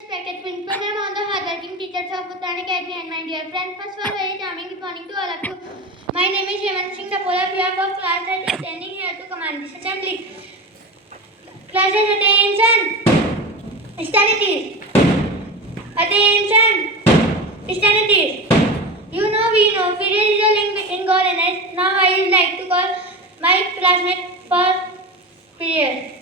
Respected principal ma'am, all the hardworking teachers of Uttarakhand Academy and my dear friends. First of all, very charming good morning to all of you. My name is Hemant Singh Tapola, behalf of class that is standing here to command this assembly. Classes attention. Stand at ease. Attention. Stand at ease. You know, we know, period is a link between God and us. Now I would like to call my classmate for period.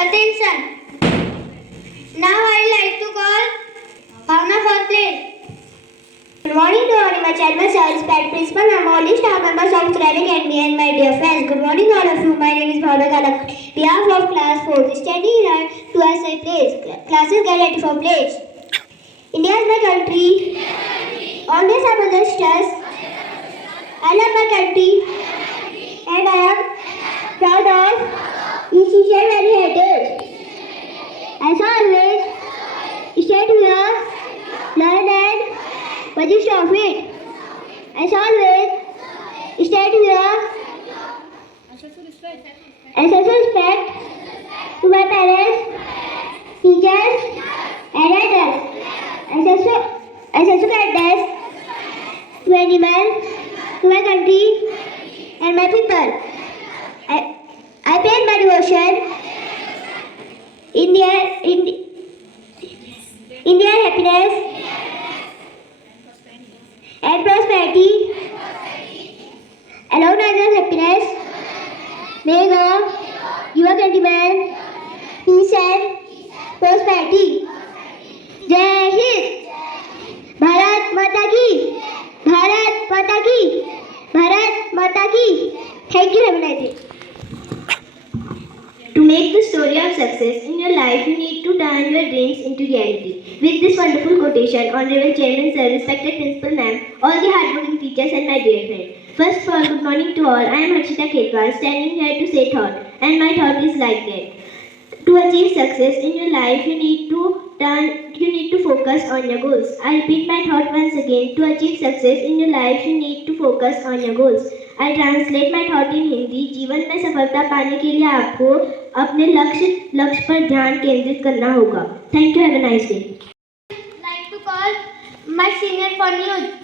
Attention! Now I would like to call Bhavna for place. Good morning to all my chairman, sir, respect principal, and all the staff members of Uttarakhand Academy and my dear friends. Good morning all of you. My name is Bhavna Kala. Behalf of class 4, standing here to us a place. Classes get ready for place. India is my country. All days are my sisters. I love my country. And I am proud of each teacher and heritage. As always, stay here, learn and register of it. As always, stay here and also respect to my parents, teachers, and elders. As also kindness to animals, to my country, and my people. I pay my devotion in their happiness and prosperity. Alone others' happiness. May God give a countryman peace and prosperity. Jai Hind. Bharat Mata Ki. Bharat Mata Ki. Bharat Mata Ki. Thank you. Have a nice day. To make the story of success in your life, you need to turn your dreams into reality. With this wonderful quotation, Honorable Chairman Sir, respected Principal Ma'am, all the hardworking teachers and my dear friends. First of all, good morning to all. I am Harshita Ketwal, standing here to say thought, and my thought is like that. To achieve success in your life, you need to you need to focus on your goals. I repeat my thought once again. To achieve success in your life, you need to focus on your goals. I translate my thought in Hindi. जीवन में सफलता पाने के लिए आपको अपने लक्ष्य पर ध्यान केंद्रित करना होगा. Thank you. Have a nice day. Like to call my senior for news.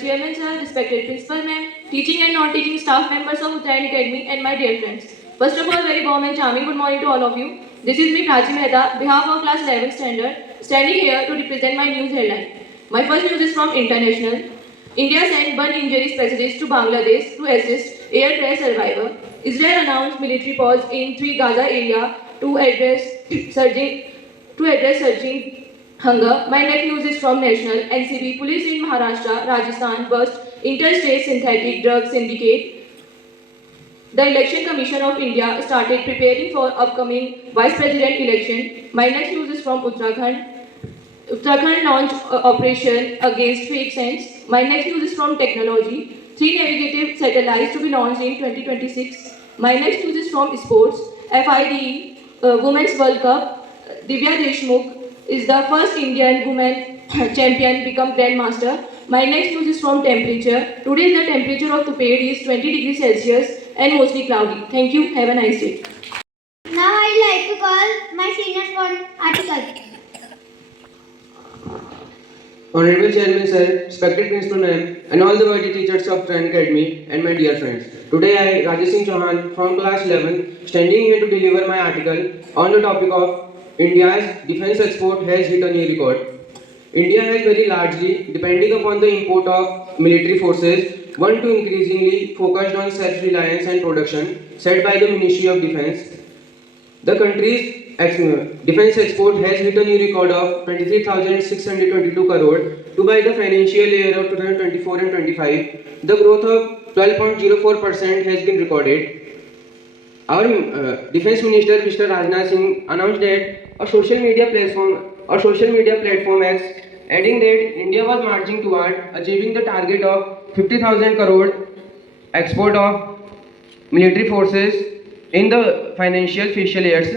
Chairman sir, respected principal ma'am, teaching and non-teaching staff members of Uttarayan Academy, and my dear friends. First of all, very warm and charming good morning to all of you. This is me, Prachi Mehta, behalf of class 11th standard, standing here to represent my news headline. My first news is from International. India sent burn injury specialists to Bangladesh to assist air crash survivor. Israel announced military pause in 3 Gaza area to address surging hunger. My next news is from National. NCB police in Maharashtra, Rajasthan bust interstate synthetic drug syndicate. The Election Commission of India started preparing for upcoming Vice President election. My next news is from Uttarakhand. Uttarakhand launched operation against fake cents. My next news is from technology. 3 navigative satellites to be launched in 2026. My next news is from sports. FIDE Women's World Cup. Divya Deshmukh is the first Indian woman champion become grandmaster. My next news is from temperature. Today the temperature of Tuped is 20 degrees Celsius and mostly cloudy. Thank you. Have a nice day. Now I'd like to call my seniors for article. Honorable Chairman Sir, respected Principal Ma'am, and all the worthy teachers of Uttarayan Academy, and my dear friends. Today I, Rajesh Singh Chauhan, from class 11, standing here to deliver my article on the topic of India's defense export has hit a new record. India has very largely, depending upon the import of military forces, one to increasingly focused on self-reliance and production set by the Ministry of Defense. The country's defense export has hit a new record of 23,622 crore to by the financial year of 2024 and 25. The growth of 12.04% has been recorded. Our Defense Minister Mr. Rajnath Singh announced that a social media platform X, adding that India was marching toward achieving the target of 50,000 crore export of military forces in the financial fiscal years.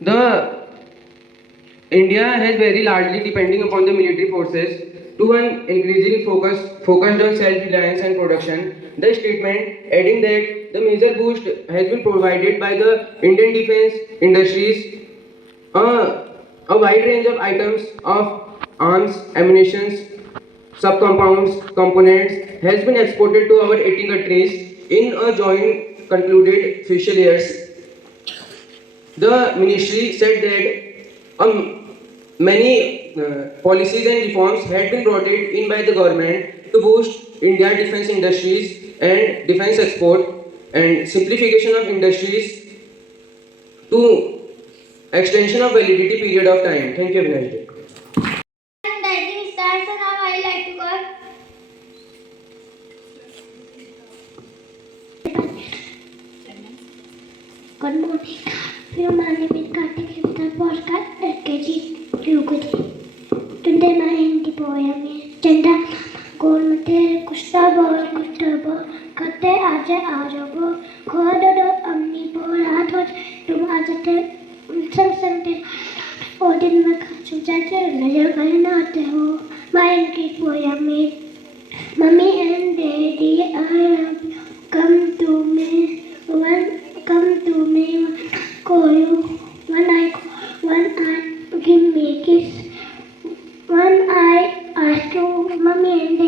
The India has very largely depending upon the military forces to an increasingly focused on self-reliance and production. The statement adding that the major boost has been provided by the Indian defense industries. A wide range of items of arms, ammunition, subcompounds, components has been exported to our 80 countries in a joint concluded fiscal years. The ministry said that many policies and reforms had been brought in by the government to boost India's defense industries and defense export and simplification of industries to extension of validity period of time. Thank you, Abhinay. Writing starts, and now I'd like to call Good morning. My name is Karthik Himdar Podcast LKG UKG. Today my Hindi poem is Chanda गोल में तेरे कुश्ता बोल करते आजा बो खोद दो अम्मी बोल हाथ हो तुम आजा थे संग थे ओ दिन में खाचू जाते नजर करना आते हो my Hindi poem is Mummy and Daddy I love you come to me call you one eye give me a kiss one eye ask you mommy and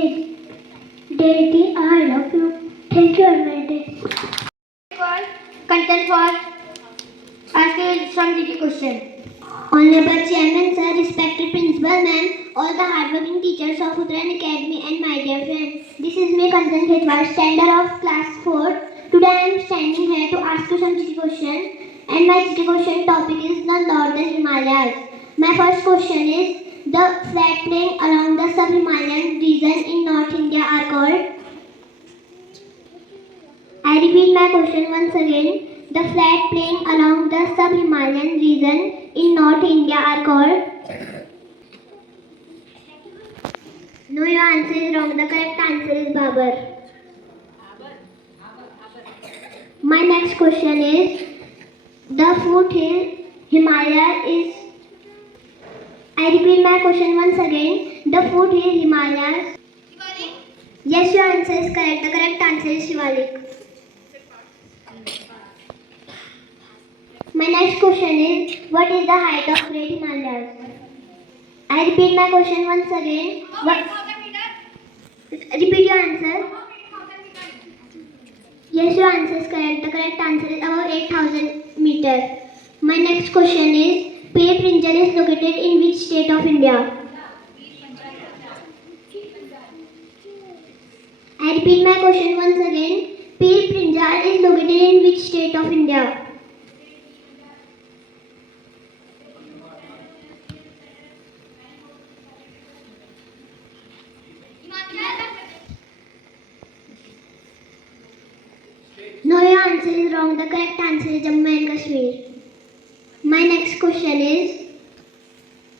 daddy I love you thank you everybody. call content for ask you some tricky question. Honorable Chairman Sir, respected Principal Ma'am, all the hardworking teachers of Uttarayan Academy and my dear friends, this is me Kanchan Khetwal, standard of class 4. Today I am standing here to ask you some tricky question, and my tricky question topic is the Northern Himalayas. My first question is, the flat plain along the sub-Himalayan region in North India are called. I repeat my question once again. The flat plain along the sub-Himalayan region in North India are called. No, your answer is wrong. The correct answer is Babar. My next question is, the foothill Himalaya is I repeat my question once again. The food is Himalayas. Yes, your answer is correct. The correct answer is Shivalik. My next question is, what is the height of Great Himalayas? I repeat my question once again. Repeat your answer. Yes, your answer is correct. The correct answer is about 8,000 meters. My next question is, Pir Panjal is located in which state of India? I repeat my question once again. Pir Panjal is located in which state of India? No, your answer is wrong. The correct answer is Jammu and Kashmir. My next question is,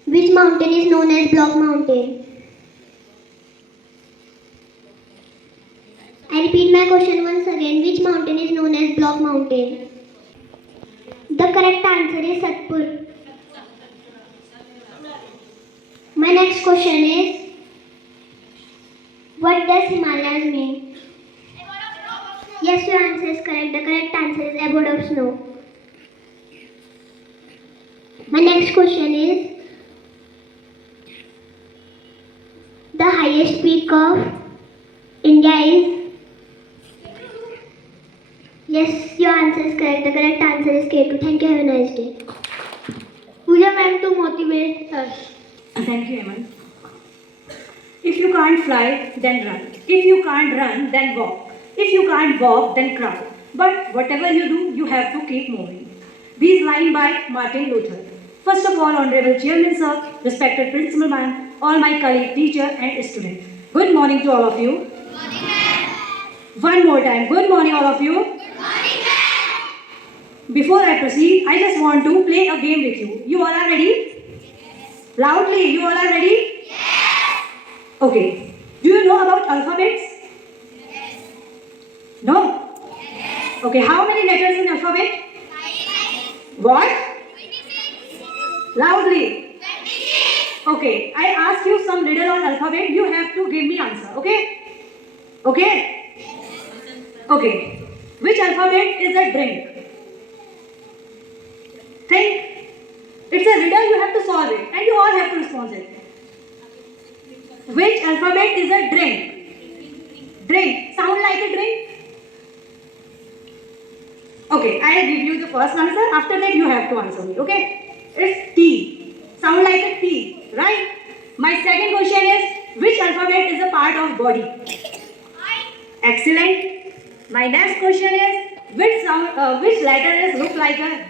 which mountain is known as Block Mountain? I repeat my question once again. Which mountain is known as Block Mountain? The correct answer is Satpur. My next question is, what does Himalayas mean? Yes, your answer is correct. The correct answer is abode of snow. My next question is, the highest peak of India is? Yes, your answer is correct. The correct answer is K2. Thank you. Have a nice day. Pooja ma'am to motivate us. Thank you, Hemant. If you can't fly, then run. If you can't run, then walk. If you can't walk, then crawl. But whatever you do, you have to keep moving. These lines by Martin Luther. First of all, Honorable Chairman Sir, respected Principal Ma'am, all my colleague, teacher and student. Good morning to all of you. Good morning. One more time. Good morning, all of you. Good morning. Before I proceed, I just want to play a game with you. You all are ready? Yes. Loudly, you all are ready? Yes. Okay. Do you know about alphabets? Yes. No? Yes. Okay, how many letters in alphabet? 5. What? 26. Loudly. 26. Okay, I ask you some riddle on alphabet. You have to give me answer. Okay? Okay? Okay. Which alphabet is a drink? Think. It's a riddle, you have to solve it. And you all have to respond it. Which alphabet is a drink? Drink. Sound like a drink? Okay, I will give you the first answer. After that, you have to answer me. Okay? It's tea. Sound like a tea, right? My second question is, which alphabet is a part of body? Excellent. My next question is, which letter is look like a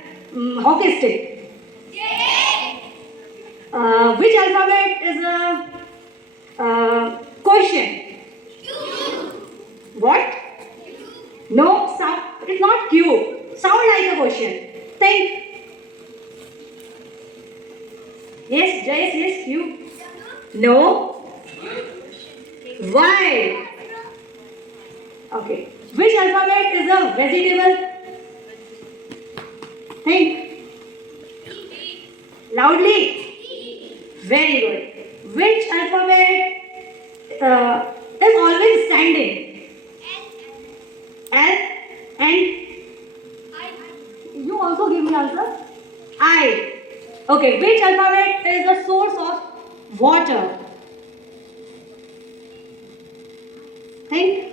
hockey stick? Which alphabet is a question? What? No, sound. It's not Q. Sound like a question. Think. Yes, Jayesh, yes, Q. No. Why? Okay. Which alphabet is a vegetable? Think. Loudly. Very good. Which alphabet is always standing? L and you also give me answer. I. Okay. Which alphabet is the source of water? Think.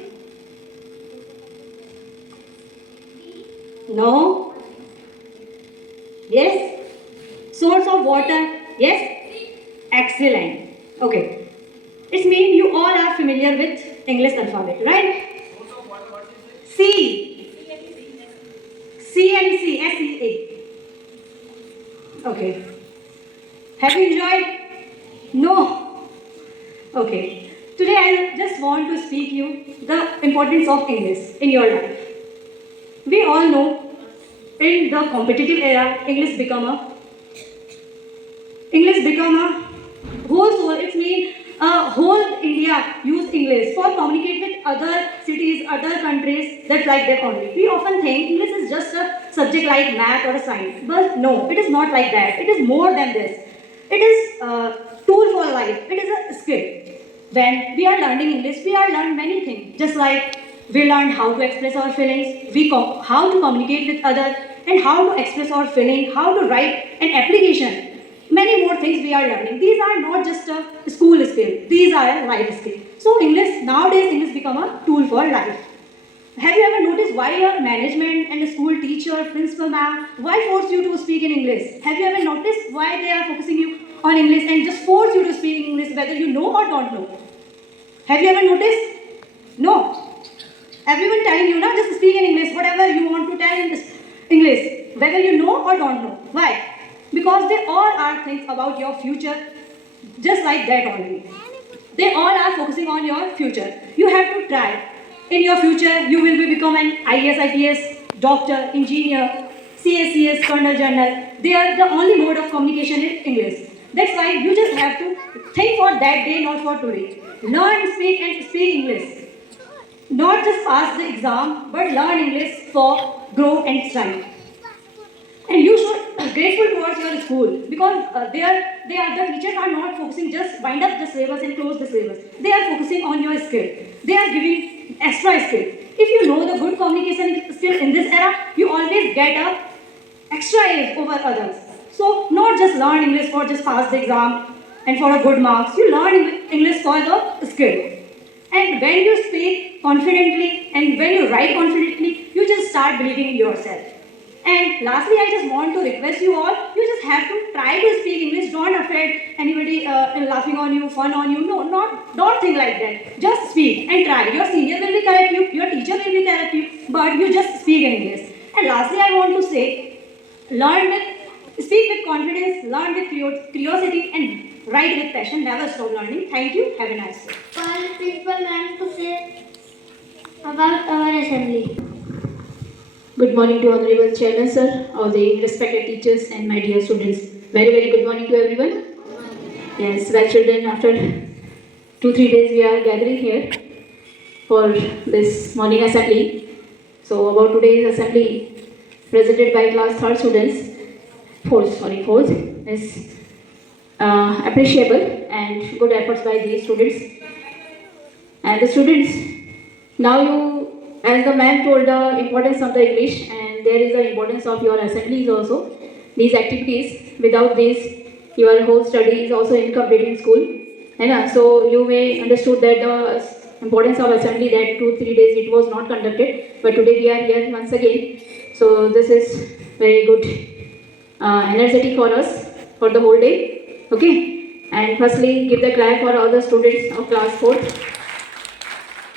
No. Yes. Source of water. Yes. Excellent. Okay. It means you all are familiar with English alphabet, right? C. C and C. S E A. Okay. Have you enjoyed? No. Okay. Today I just want to speak you the importance of English in your life. We all know in the competitive era, English become a whole soul. It means whole India use English for communicate with other cities, other countries that like that only. We often think English is just a subject like math or a science, but no, it is not like that. It is more than this. It is a tool for life. It is a skill. When we are learning English, we are learning many things. Just like we learn how to express our feelings, how to communicate with others, and how to express our feeling, how to write an application. Many more things we are learning. These are not just a school skill. These are a life skill. So English nowadays English become a tool for life. Have you ever noticed why your management and the school teacher, principal ma'am, why force you to speak in English? Have you ever noticed why they are focusing you on English and just force you to speak in English whether you know or don't know? Have you ever noticed? No. Everyone telling you now just speak in English, whatever you want to tell in English, whether you know or don't know. Why? Because they all are things about your future, just like that only. They all are focusing on your future. You have to try. In your future, you will become an IAS, IPS, doctor, engineer, CACS, Colonel General. They are the only mode of communication in English. That's why you just have to think for that day, not for today. Learn, speak, and speak English. Not just pass the exam, but learn English for grow and strive. And you should be grateful towards your school because the teachers are not focusing just wind up the syllabus and close the syllabus. They are focusing on your skill. They are giving extra skill. If you know the good communication skill in this era, you always get a extra edge over others. So not just learn English for just pass the exam and for a good marks. You learn English for the skill. And when you speak confidently and when you write confidently, you just start believing in yourself. And lastly, I just want to request you all, you just have to try to speak English. Don't afraid anybody laughing on you, fun on you. No, don't think like that. Just speak and try. Your senior will be correct you, your teacher will be correct you, but you just speak in English. And lastly, I want to say, speak with confidence, learn with curiosity, and write with passion. Never stop learning. Thank you. Have a nice day. Call principal ma'am to say about our assembly. Good morning to Honorable Chairman Sir, all the respected teachers and my dear students. Very, very good morning to everyone. Yes, well children, after 2-3 days we are gathering here for this morning assembly. So about today's assembly presented by class 3rd students, 4th is appreciable and good efforts by these students. And the students, now you, as the ma'am told the importance of the English, and there is the importance of your assemblies also. These activities, without these, your whole study is also incomplete in school. So you may understood that the importance of assembly, that 2-3 days it was not conducted, but today we are here once again. So this is very good energetic for us for the whole day. Okay. And firstly, give the clap for all the students of class 4th.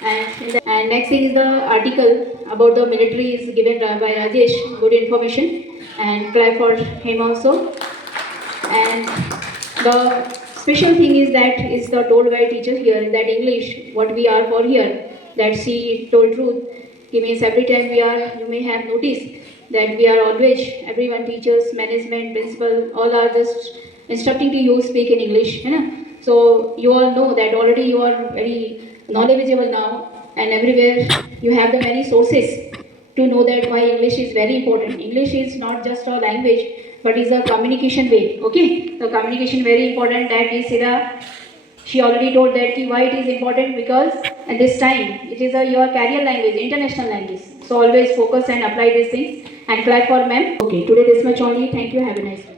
And next thing is the article about the military is given by Rajesh, good information, and clap for him also. And the special thing is that is the told by teacher here that English, what we are for here, that she told truth. It means every time we are, you may have noticed that we are always, everyone, teachers, management, principal, all are just instructing to you speak in English. So you all know that already you are very knowledgeable now, and everywhere you have the many sources to know that why English is very important. English is not just a language, but is a communication way. Okay, the communication very important. That is she already told that why it is important, because at this time it is your career language, international language. So always focus and apply these things, and clap for ma'am. Okay, today this much only. Thank you. Have a nice day.